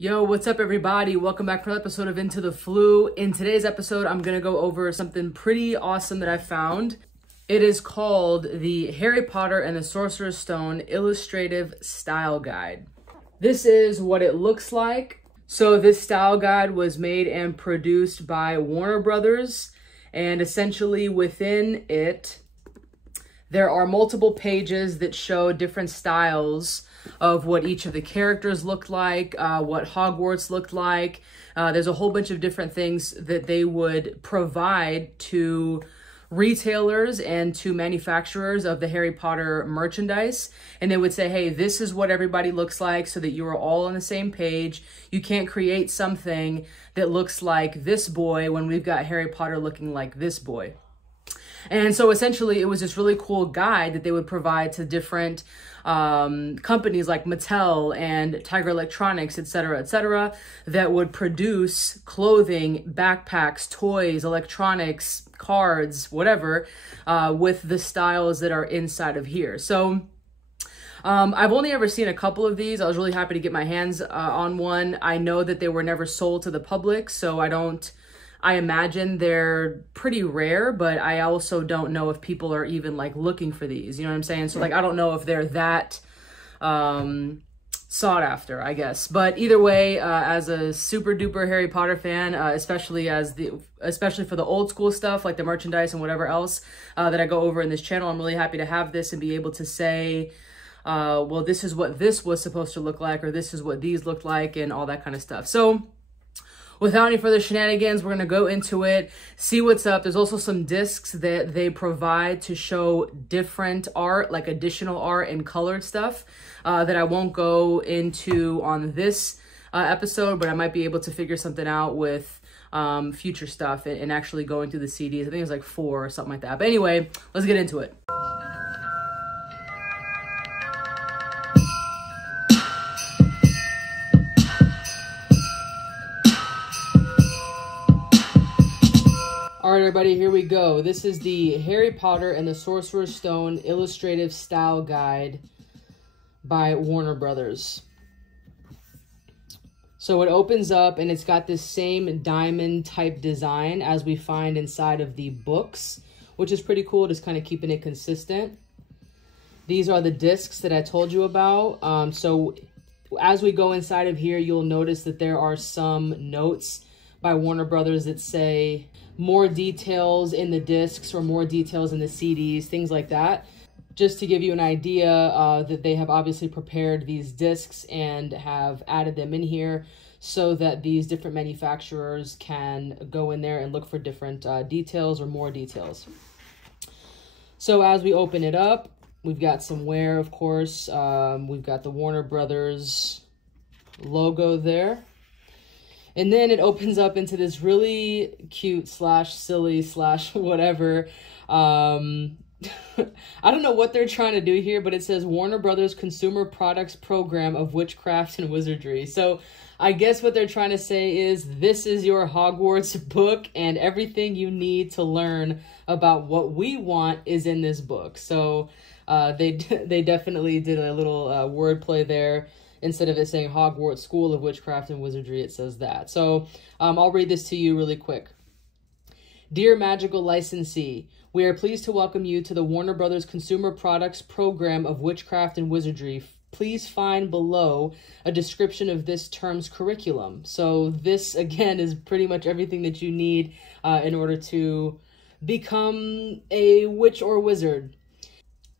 Yo, what's up everybody? Welcome back for an episode of Into the Floo. In today's episode, I'm gonna go over something pretty awesome that I found. It is called the Harry Potter and the Sorcerer's Stone Illustrative Style Guide. This is what it looks like. So this style guide was made and produced by Warner Brothers, and essentially within it, there are multiple pages that show different styles of what each of the characters looked like, what Hogwarts looked like. There's a whole bunch of different things that they would provide to retailers and to manufacturers of the Harry Potter merchandise. And they would say, hey, this is what everybody looks like so that you are all on the same page. You can't create something that looks like this boy when we've got Harry Potter looking like this boy. And so essentially it was this really cool guide that they would provide to different companies like Mattel and Tiger Electronics, etc., that would produce clothing, backpacks, toys, electronics, cards, whatever, with the styles that are inside of here. So I've only ever seen a couple of these. I was really happy to get my hands on one. I know that they were never sold to the public, so I imagine they're pretty rare, but I also don't know if people are even like looking for these, you know what I'm saying? So like, I don't know if they're that sought after, I guess. But either way, as a super duper Harry Potter fan, especially for the old school stuff, like the merchandise and whatever else that I go over in this channel, I'm really happy to have this and be able to say, well, this is what this was supposed to look like, or this is what these looked like, and all that kind of stuff. So without any further shenanigans, we're going to go into it, see what's up. There's also some discs that they provide to show different art, like additional art and colored stuff that I won't go into on this episode, but I might be able to figure something out with future stuff and actually going through the CDs. I think it's like 4 or something like that. But anyway, let's get into it. All right, everybody, here we go. This is the Harry Potter and the Sorcerer's Stone Illustrative Style Guide by Warner Brothers. So it opens up and it's got this same diamond type design as we find inside of the books, which is pretty cool, just kind of keeping it consistent. These are the discs that I told you about. So as we go inside of here, you'll notice that there are some notes by Warner Brothers that say more details in the discs or more details in the CDs, things like that. Just to give you an idea that they have obviously prepared these discs and have added them in here so that these different manufacturers can go in there and look for different details or more details. So as we open it up, we've got some wear, of course. We've got the Warner Brothers logo there. And then it opens up into this really cute / silly / whatever. I don't know what they're trying to do here, but it says Warner Brothers Consumer Products Program of Witchcraft and Wizardry. So I guess what they're trying to say is this is your Hogwarts book and everything you need to learn about what we want is in this book. So they definitely did a little wordplay there. Instead of it saying Hogwarts School of Witchcraft and Wizardry, it says that. So I'll read this to you really quick. Dear Magical Licensee, we are pleased to welcome you to the Warner Brothers Consumer Products Program of Witchcraft and Wizardry. Please find below a description of this term's curriculum. So this, again, is pretty much everything that you need in order to become a witch or wizard.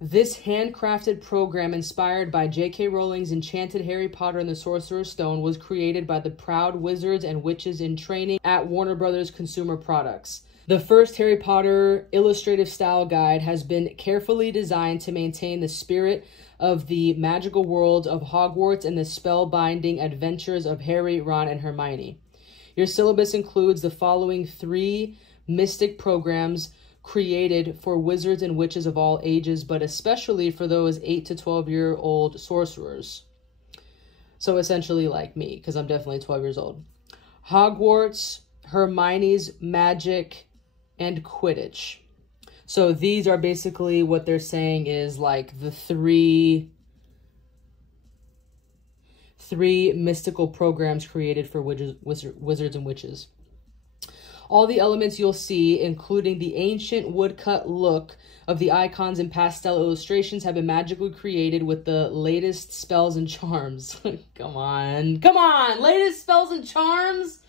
This handcrafted program, inspired by J.K. Rowling's enchanted Harry Potter and the Sorcerer's Stone, was created by the proud wizards and witches in training at Warner Brothers Consumer Products. The first Harry Potter illustrative style guide has been carefully designed to maintain the spirit of the magical world of Hogwarts and the spellbinding adventures of Harry, Ron, and Hermione. Your syllabus includes the following 3 mystic programs created for wizards and witches of all ages, but especially for those 8 to 12-year-old sorcerers. So essentially like me, because I'm definitely 12 years old. Hogwarts, Hermione's Magic, and Quidditch. So these are basically what they're saying is like the three 3 mystical programs created for wizards and witches. All the elements you'll see, including the ancient woodcut look of the icons and pastel illustrations, have been magically created with the latest spells and charms. Come on, latest spells and charms?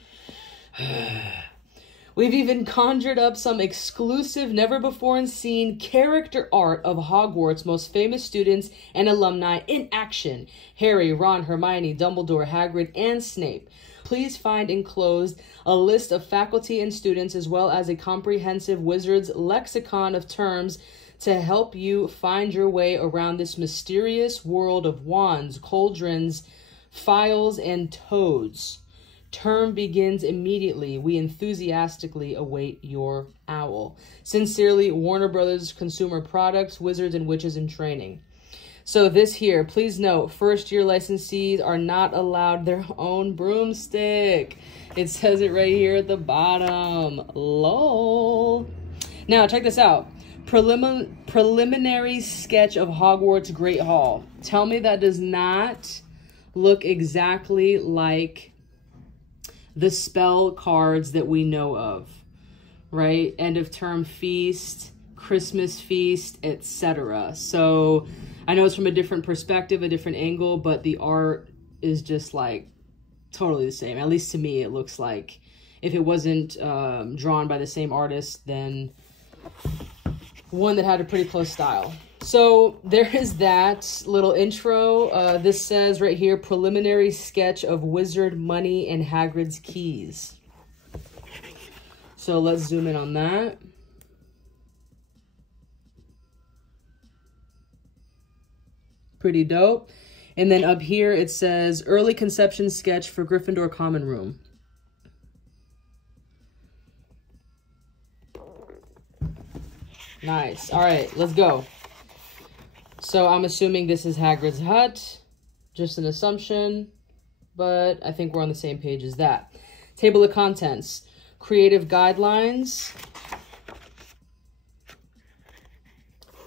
We've even conjured up some exclusive, never-before-seen character art of Hogwarts' most famous students and alumni in action. Harry, Ron, Hermione, Dumbledore, Hagrid, and Snape. Please find enclosed a list of faculty and students, as well as a comprehensive wizard's lexicon of terms to help you find your way around this mysterious world of wands, cauldrons, phials, and toads. Term begins immediately. We enthusiastically await your owl. Sincerely, Warner Brothers Consumer Products, Wizards and Witches in Training. So this here, please note, first-year licensees are not allowed their own broomstick. It says it right here at the bottom. Lol. Now, check this out. Preliminary sketch of Hogwarts Great Hall. Tell me that does not look exactly like the spell cards that we know of, right? End of term feast, Christmas feast, etc. So I know it's from a different perspective, a different angle, but the art is just like totally the same. At least to me, it looks like if it wasn't drawn by the same artist, then one that had a pretty close style. So there is that little intro. This says right here, preliminary sketch of wizard money and Hagrid's keys. So let's zoom in on that. Pretty dope. And then up here it says early conception sketch for Gryffindor common room. Nice. All right, let's go. So I'm assuming this is Hagrid's hut. Just an assumption, but I think we're on the same page as that. Table of contents. Creative guidelines.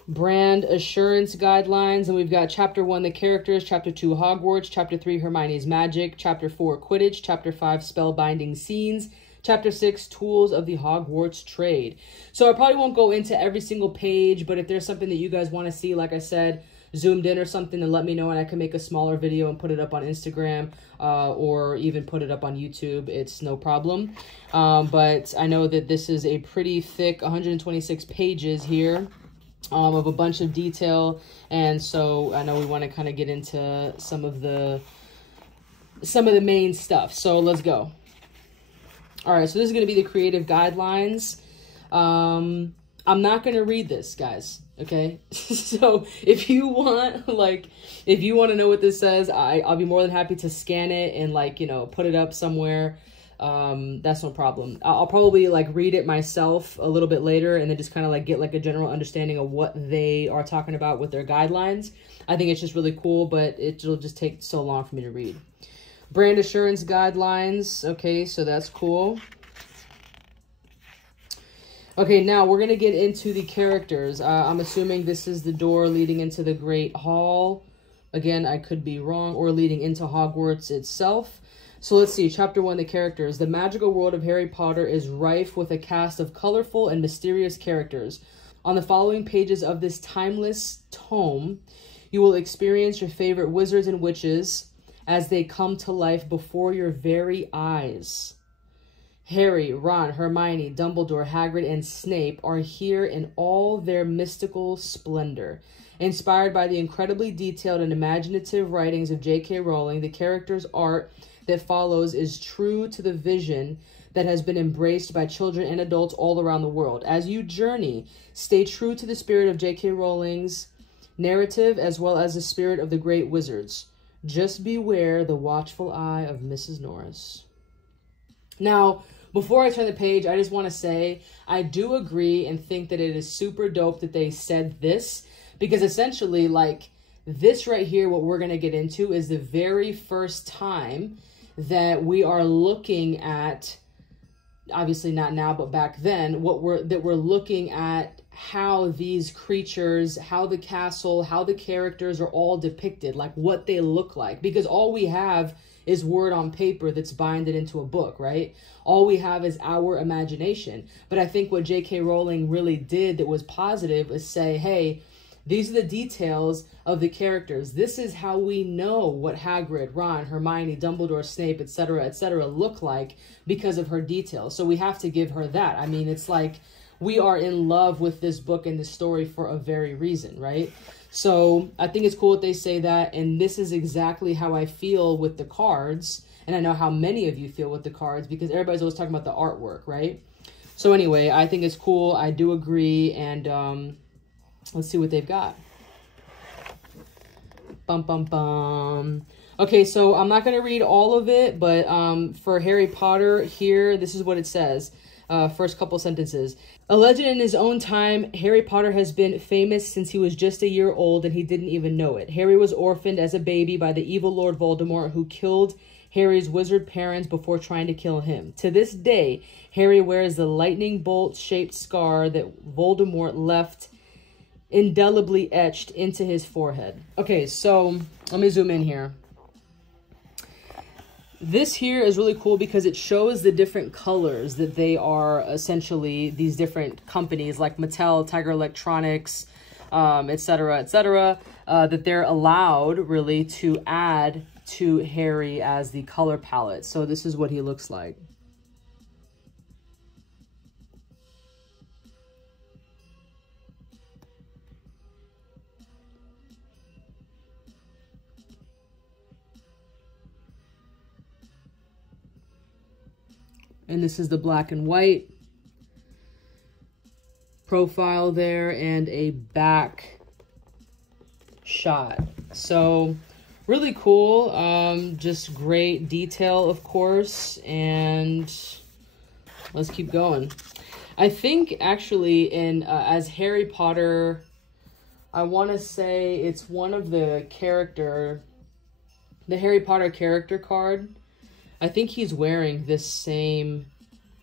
Brand assurance guidelines. And we've got Chapter 1, the characters. Chapter 2, Hogwarts. Chapter 3, Hermione's magic. Chapter 4, Quidditch. Chapter 5, spellbinding scenes. Chapter 6, tools of the Hogwarts trade. So I probably won't go into every single page, but if there's something that you guys want to see, like I said, zoomed in or something, then let me know and I can make a smaller video and put it up on Instagram or even put it up on YouTube. It's no problem. But I know that this is a pretty thick 126 pages here of a bunch of detail. And so I know we want to kind of get into some of the main stuff. So let's go. All right, so this is going to be the creative guidelines. I'm not going to read this, guys, okay? So if you want, if you want to know what this says, I'll be more than happy to scan it and, put it up somewhere. That's no problem. I'll probably, read it myself a little bit later and then just kind of, get, a general understanding of what they are talking about with their guidelines. I think it's just really cool, but it'll just take so long for me to read. Brand assurance guidelines. Okay, so that's cool. Okay, now we're going to get into the characters. I'm assuming this is the door leading into the Great Hall. Again, I could be wrong. Or leading into Hogwarts itself. So let's see. Chapter 1, the characters. The magical world of Harry Potter is rife with a cast of colorful and mysterious characters. On the following pages of this timeless tome, you will experience your favorite wizards and witches as they come to life before your very eyes. Harry, Ron, Hermione, Dumbledore, Hagrid, and Snape are here in all their mystical splendor. Inspired by the incredibly detailed and imaginative writings of J.K. Rowling, the characters' art that follows is true to the vision that has been embraced by children and adults all around the world. As you journey, stay true to the spirit of J.K. Rowling's narrative as well as the spirit of the great wizards. Just beware the watchful eye of Mrs. Norris. Now, before I turn the page, I just want to say I do agree and think that it is super dope that they said this, because essentially, this right here, what we're going to get into is the very first time that we are looking at, obviously not now, but back then, that we're looking at how these creatures, how the castle, how the characters are all depicted, like what they look like, because all we have is word on paper that's binded into a book, right? All we have is our imagination. But I think what J.K. Rowling really did that was positive is say, hey, these are the details of the characters. This is how we know what Hagrid, Ron, Hermione, Dumbledore, Snape, etc., look like because of her details. So we have to give her that. I mean, it's like we are in love with this book and this story for a very reason, right? So I think it's cool that they say that, and this is exactly how I feel with the cards, and I know how many of you feel with the cards because everybody's always talking about the artwork, right? So anyway, I think it's cool. I do agree, and let's see what they've got. Bum, bum, bum. Okay, so I'm not going to read all of it, but for Harry Potter here, this is what it says. First couple sentences. A legend in his own time, Harry Potter has been famous since he was just a year old and he didn't even know it. Harry was orphaned as a baby by the evil Lord Voldemort, who killed Harry's wizard parents before trying to kill him. To this day, Harry wears the lightning bolt-shaped scar that Voldemort left indelibly etched into his forehead. Okay, so let me zoom in here. This here is really cool because it shows the different colors that they are essentially, these different companies like Mattel, Tiger Electronics, etc., that they're allowed really to add to Harry as the color palette. So this is what he looks like. And this is the black and white profile there and a back shot. So really cool. Just great detail, of course. And let's keep going. I think actually in as Harry Potter, I want to say it's one of the Harry Potter character card. I think he's wearing this same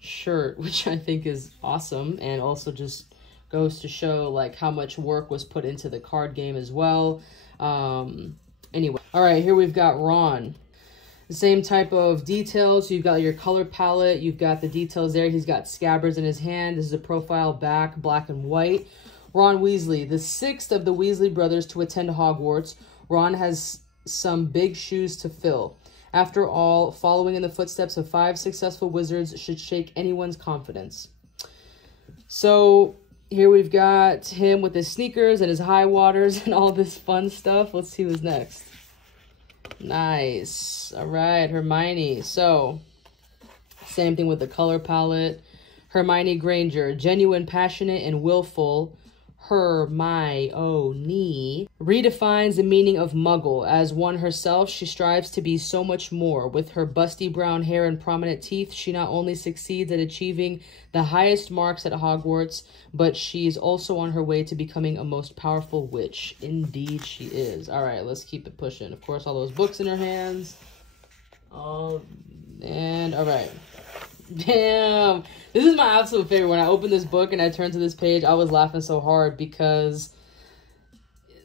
shirt, which I think is awesome, and also just goes to show like how much work was put into the card game as well. Anyway, all right, here we've got Ron. The same type of details. So you've got your color palette. You've got the details there. He's got scabbards in his hand. This is a profile back, black and white. Ron Weasley, the sixth of the Weasley brothers to attend Hogwarts. Ron has some big shoes to fill. After all, following in the footsteps of 5 successful wizards should shake anyone's confidence. So here we've got him with his sneakers and his high waters and all this fun stuff. Let's see who's next. Nice. All right, Hermione. So same thing with the color palette. Hermione Granger, genuine, passionate, and willful. Hermione redefines the meaning of muggle. As one herself, she strives to be so much more. With her busty brown hair and prominent teeth, she not only succeeds at achieving the highest marks at Hogwarts, but she's also on her way to becoming a most powerful witch. Indeed she is. All right, let's keep it pushing. Of course, all those books in her hands. And all right. Damn, this is my absolute favorite. When I opened this book and I turned to this page, I was laughing so hard because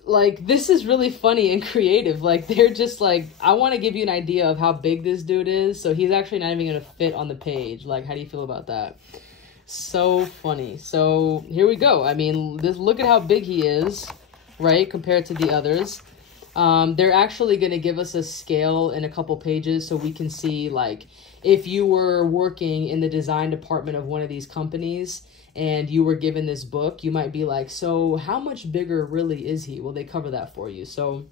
like this is really funny and creative. Like they're just like, I want to give you an idea of how big this dude is. So he's actually not even gonna fit on the page. Like, how do you feel about that? So funny. So here we go. I mean, look at how big he is, right, compared to the others. They're actually going to give us a scale in a couple pages so we can see, like, if you were working in the design department of one of these companies and you were given this book, you might be like, so how much bigger really is he? Well, they cover that for you. So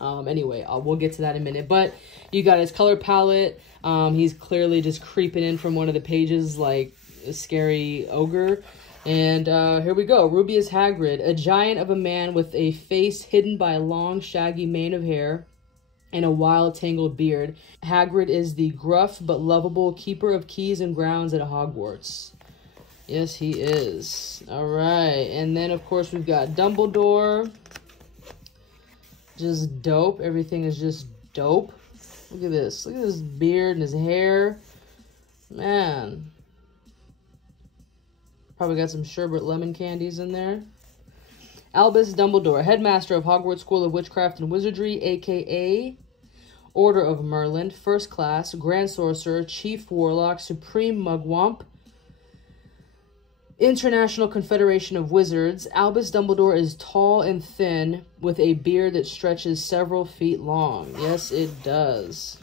anyway, we'll get to that in a minute. But you got his color palette. He's clearly just creeping in from one of the pages like a scary ogre. And here we go. Rubius Hagrid, a giant of a man with a face hidden by a long, shaggy mane of hair and a wild, tangled beard. Hagrid is the gruff but lovable keeper of keys and grounds at Hogwarts. Yes, he is. All right. And then, of course, we've got Dumbledore. Just dope. Everything is just dope. Look at this. Look at his beard and his hair. Man. Probably got some sherbet lemon candies in there. Albus Dumbledore, headmaster of Hogwarts School of Witchcraft and Wizardry, a.k.a. Order of Merlin, First Class, Grand Sorcerer, Chief Warlock, Supreme Mugwump, International Confederation of Wizards. Albus Dumbledore is tall and thin with a beard that stretches several feet long. Yes, it does.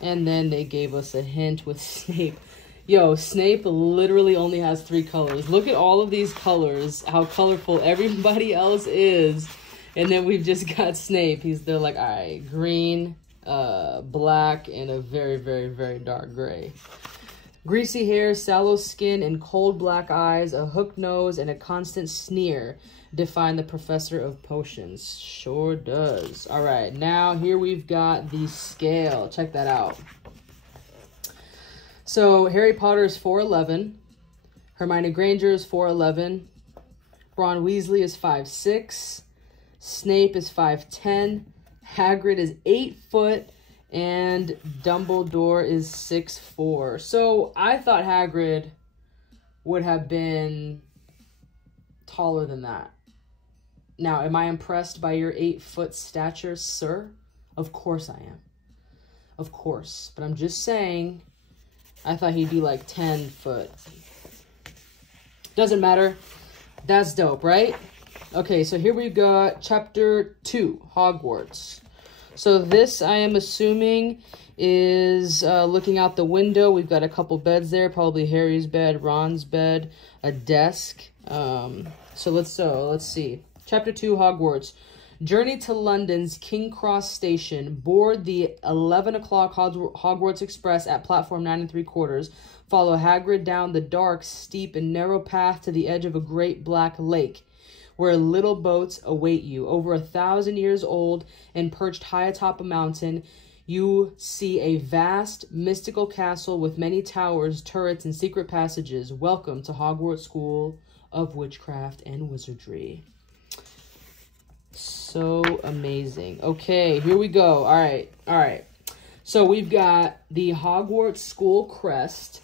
And then they gave us a hint with Snape. Yo, Snape literally only has 3 colors. Look at all of these colors, how colorful everybody else is. And then we've just got Snape. They're like, all right, green, black, and a very, very, very dark gray. Greasy hair, sallow skin, and cold black eyes, a hooked nose, and a constant sneer define the Professor of Potions. Sure does. All right, now here we've got the scale. Check that out. So Harry Potter is 4'11". Hermione Granger is 4'11". Ron Weasley is 5'6". Snape is 5'10". Hagrid is 8 foot. And Dumbledore is 6'4". So I thought Hagrid would have been taller than that. Now, am I impressed by your 8-foot stature, sir? Of course I am. Of course. But I'm just saying, I thought he'd be like 10 foot. Doesn't matter. That's dope, right? Okay, so here we got Chapter 2, Hogwarts. So this, I am assuming, is looking out the window. We've got a couple beds there, probably Harry's bed, Ron's bed, a desk. So let's see. Chapter 2, Hogwarts. Journey to London's King Cross Station. Board the 11 o'clock Hogwarts Express at platform 9 3/4. Follow Hagrid down the dark, steep, and narrow path to the edge of a great black lake, where little boats await you. Over 1,000 years old and perched high atop a mountain, you see a vast, mystical castle with many towers, turrets, and secret passages. Welcome to Hogwarts School of Witchcraft and Wizardry. So amazing. Okay, here we go. All right. So we've got the Hogwarts School crest,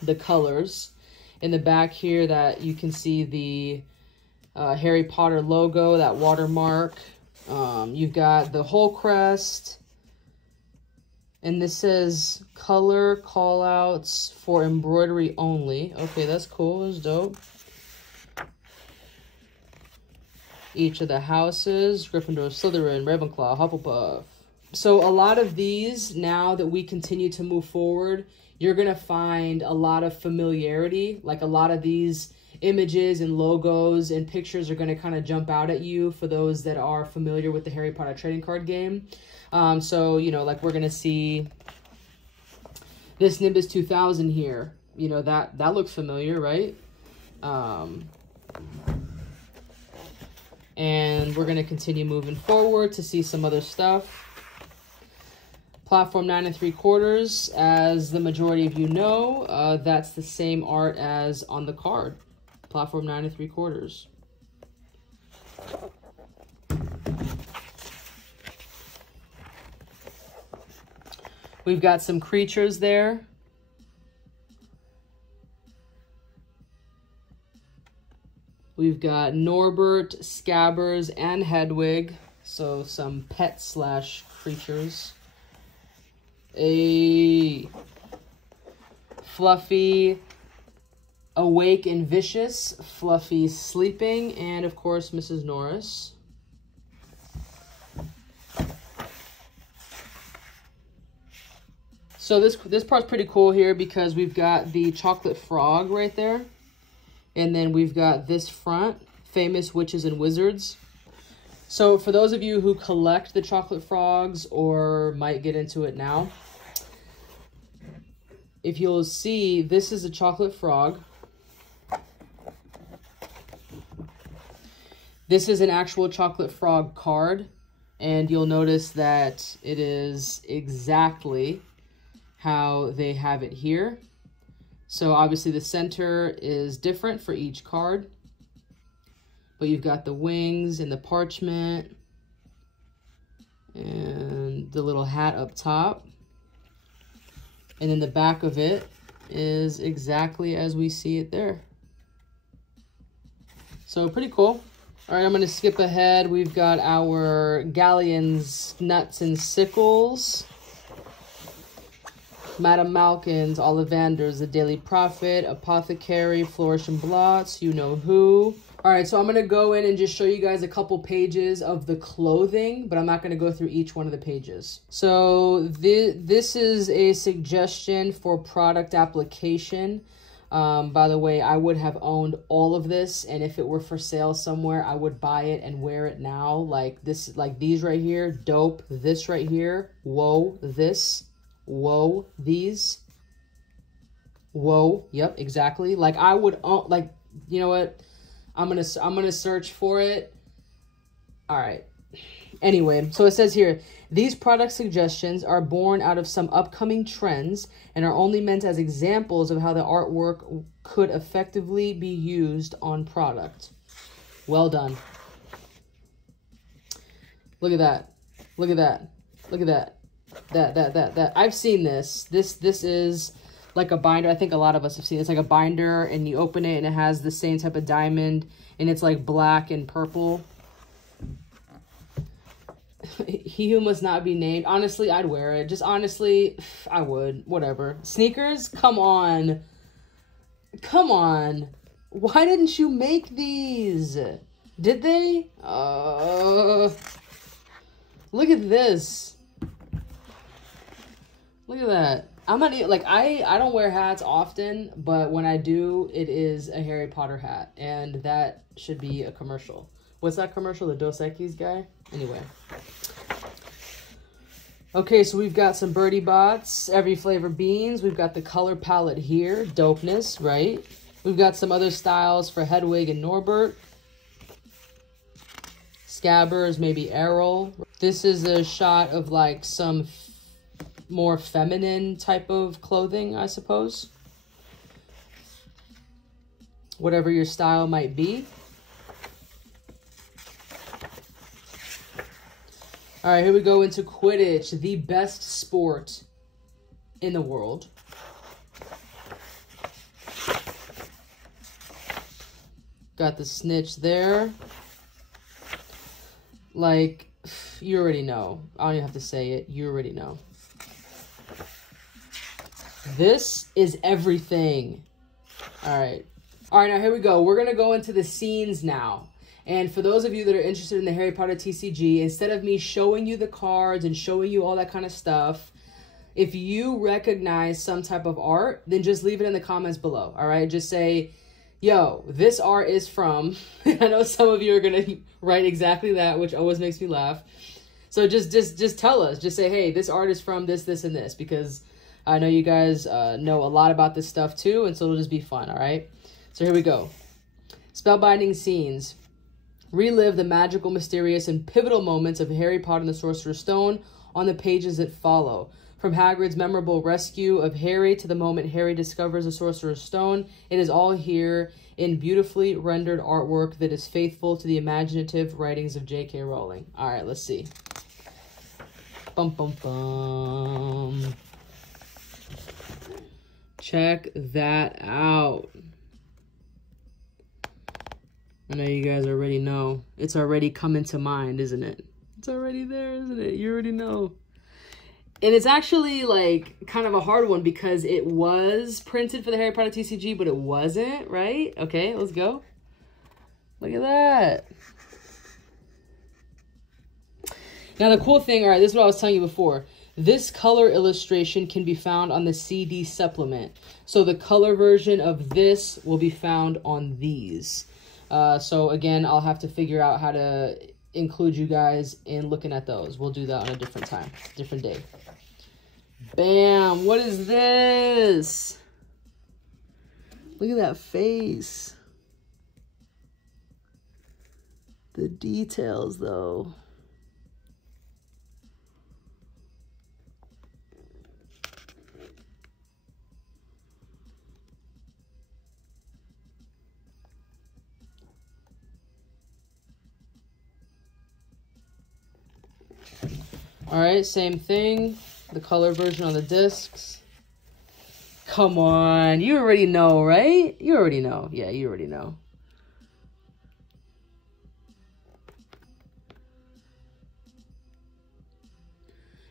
the colors. In the back here that you can see the Harry Potter logo, that watermark. You've got the whole crest. And this says color callouts for embroidery only. Okay, that's cool. That's dope. Each of the houses, Gryffindor, Slytherin, Ravenclaw, Hufflepuff. So a lot of these, now that we continue to move forward, you're going to find a lot of familiarity. Like a lot of these images and logos and pictures are going to kind of jump out at you for those that are familiar with the Harry Potter trading card game. So, you know, like we're going to see this Nimbus 2000 here. You know, that looks familiar, right? And we're going to continue moving forward to see some other stuff. Platform 9 3/4, as the majority of you know, that's the same art as on the card. Platform 9 3/4. We've got some creatures there. We've got Norbert, Scabbers, and Hedwig. So some pet / creatures. A Fluffy, awake and vicious. Fluffy, sleeping. And, of course, Mrs. Norris. So this part's pretty cool here because we've got the chocolate frog right there. And then we've got this front, famous witches and wizards. So for those of you who collect the chocolate frogs or might get into it now, if you'll see, this is a chocolate frog. This is an actual chocolate frog card. And you'll notice that it is exactly how they have it here. So obviously the center is different for each card, but you've got the wings and the parchment and the little hat up top. And then the back of it is exactly as we see it there. So pretty cool. All right, I'm going to skip ahead. We've got our Galleons, Nuts and Sickles, Madame Malkin's, Ollivanders, The Daily Prophet, Apothecary, Flourish and Blots, You Know Who. All right, so I'm going to go in and just show you guys a couple pages of the clothing, but I'm not going to go through each one of the pages. So this is a suggestion for product application. By the way, I would have owned all of this, and if it were for sale somewhere, I would buy it and wear it now. Like this, like these right here, dope. This right here, whoa, this, whoa, these, whoa, yep, exactly. Like I would own, like, you know what? I'm gonna search for it. All right. Anyway, so it says here, these product suggestions are born out of some upcoming trends and are only meant as examples of how the artwork could effectively be used on product. Well done. Look at that. Look at that. Look at that. That. I've seen this. This is like a binder. I think a lot of us have seen it. It's like a binder, and you open it and it has the same type of diamond, and it's like black and purple. He who must not be named. Honestly, I'd wear it. Just honestly, I would. Whatever. Sneakers? Come on. Come on. Why didn't you make these? Did they? Look at this. Look at that. I'm not like I don't wear hats often, but when I do, it is a Harry Potter hat, and that should be a commercial. What's that commercial? The Dos Equis guy? Anyway. Okay, so we've got some Birdie Bots, every flavor beans. We've got the color palette here, dopeness, right? We've got some other styles for Hedwig and Norbert. Scabbers, maybe Errol. This is a shot of like some more feminine type of clothing, I suppose. Whatever your style might be. All right, here we go into Quidditch, the best sport in the world. Got the snitch there. Like, you already know. I don't even have to say it. You already know. This is everything. All right. All right, now here we go. We're going to go into the scenes now. And for those of you that are interested in the Harry Potter TCG, instead of me showing you the cards and showing you all that kind of stuff, if you recognize some type of art, then just leave it in the comments below, all right? Just say, yo, this art is from... I know some of you are going to write exactly that, which always makes me laugh. So just tell us. Just say, hey, this art is from this, this, and this, because I know you guys know a lot about this stuff too, and so it'll just be fun, all right? So here we go. Spellbinding scenes. Relive the magical, mysterious, and pivotal moments of Harry Potter and the Sorcerer's Stone on the pages that follow. From Hagrid's memorable rescue of Harry to the moment Harry discovers the Sorcerer's Stone, it is all here in beautifully rendered artwork that is faithful to the imaginative writings of J.K. Rowling. All right, let's see. Bum, bum, bum. Check that out. I know you guys already know. It's already coming to mind, isn't it? It's already there, isn't it? You already know. And it's actually, like, kind of a hard one because it was printed for the Harry Potter TCG, but it wasn't, right? Okay, let's go. Look at that. Now, the cool thing, all right, this is what I was telling you before. This color illustration can be found on the CD supplement. So the color version of this will be found on these. So again, I'll have to figure out how to include you guys in looking at those. We'll do that on a different time, different day. Bam! What is this? Look at that face. The details, though. All right, same thing. The color version on the discs. Come on. You already know, right? You already know. Yeah, you already know.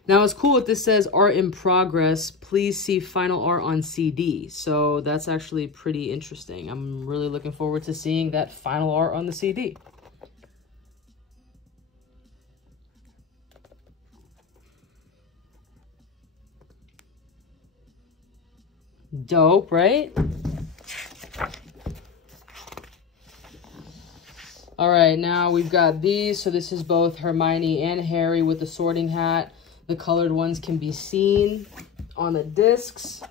Now, it's cool what this says, art in progress. Please see final art on CD. So that's actually pretty interesting. I'm really looking forward to seeing that final art on the CD. Dope, right? All right, now we've got these. So this is both Hermione and Harry with the sorting hat. The colored ones can be seen on the discs.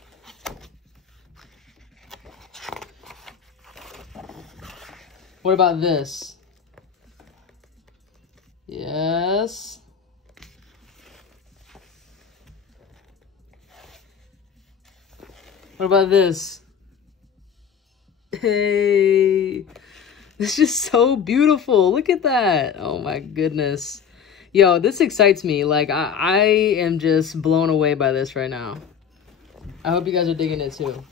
What about this? Yes. What about this? Hey, this is so beautiful. Look at that. Oh my goodness. Yo, this excites me. Like, I am just blown away by this right now. I hope you guys are digging it too.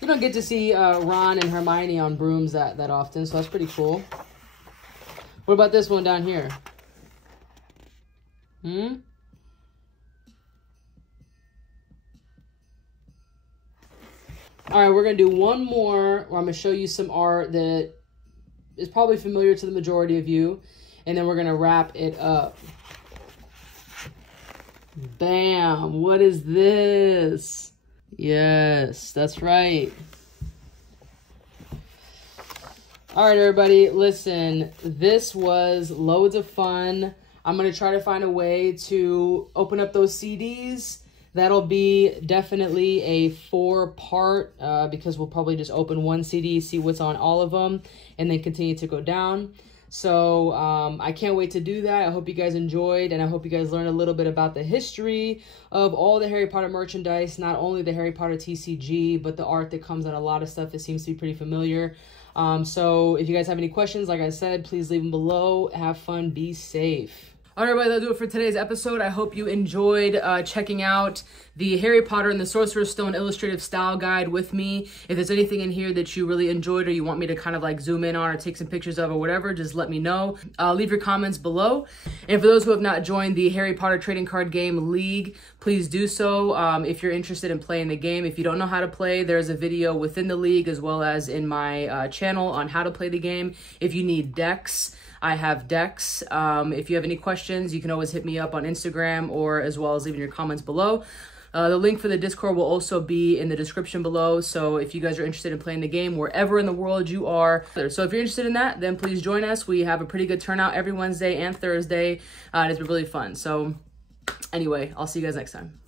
You don't get to see Ron and Hermione on brooms that often, so that's pretty cool. What about this one down here? All right, we're going to do one more where I'm going to show you some art that is probably familiar to the majority of you, and then we're going to wrap it up. Bam! What is this? Yes, that's right. All right, everybody, listen, this was loads of fun. I'm going to try to find a way to open up those CDs. That'll be definitely a 4-part because we'll probably just open one CD, see what's on all of them, and then continue to go down. So I can't wait to do that. I hope you guys enjoyed, and I hope you guys learned a little bit about the history of all the Harry Potter merchandise, not only the Harry Potter TCG, but the art that comes on a lot of stuff that seems to be pretty familiar. So if you guys have any questions, like I said, please leave them below. Have fun. Be safe. All right, everybody, that'll do it for today's episode. I hope you enjoyed checking out the Harry Potter and the Sorcerer's Stone Illustrative Style Guide with me. If there's anything in here that you really enjoyed or you want me to kind of like zoom in on or take some pictures of or whatever, just let me know. Leave your comments below. And for those who have not joined the Harry Potter Trading Card Game League, please do so if you're interested in playing the game. If you don't know how to play, there's a video within the league as well as in my channel on how to play the game. If you need decks, I have decks. If you have any questions, you can always hit me up on Instagram or as well as leaving your comments below. The link for the Discord will also be in the description below. So if you guys are interested in playing the game wherever in the world you are. So if you're interested in that, then please join us. We have a pretty good turnout every Wednesday and Thursday. And it's been really fun. So anyway, I'll see you guys next time.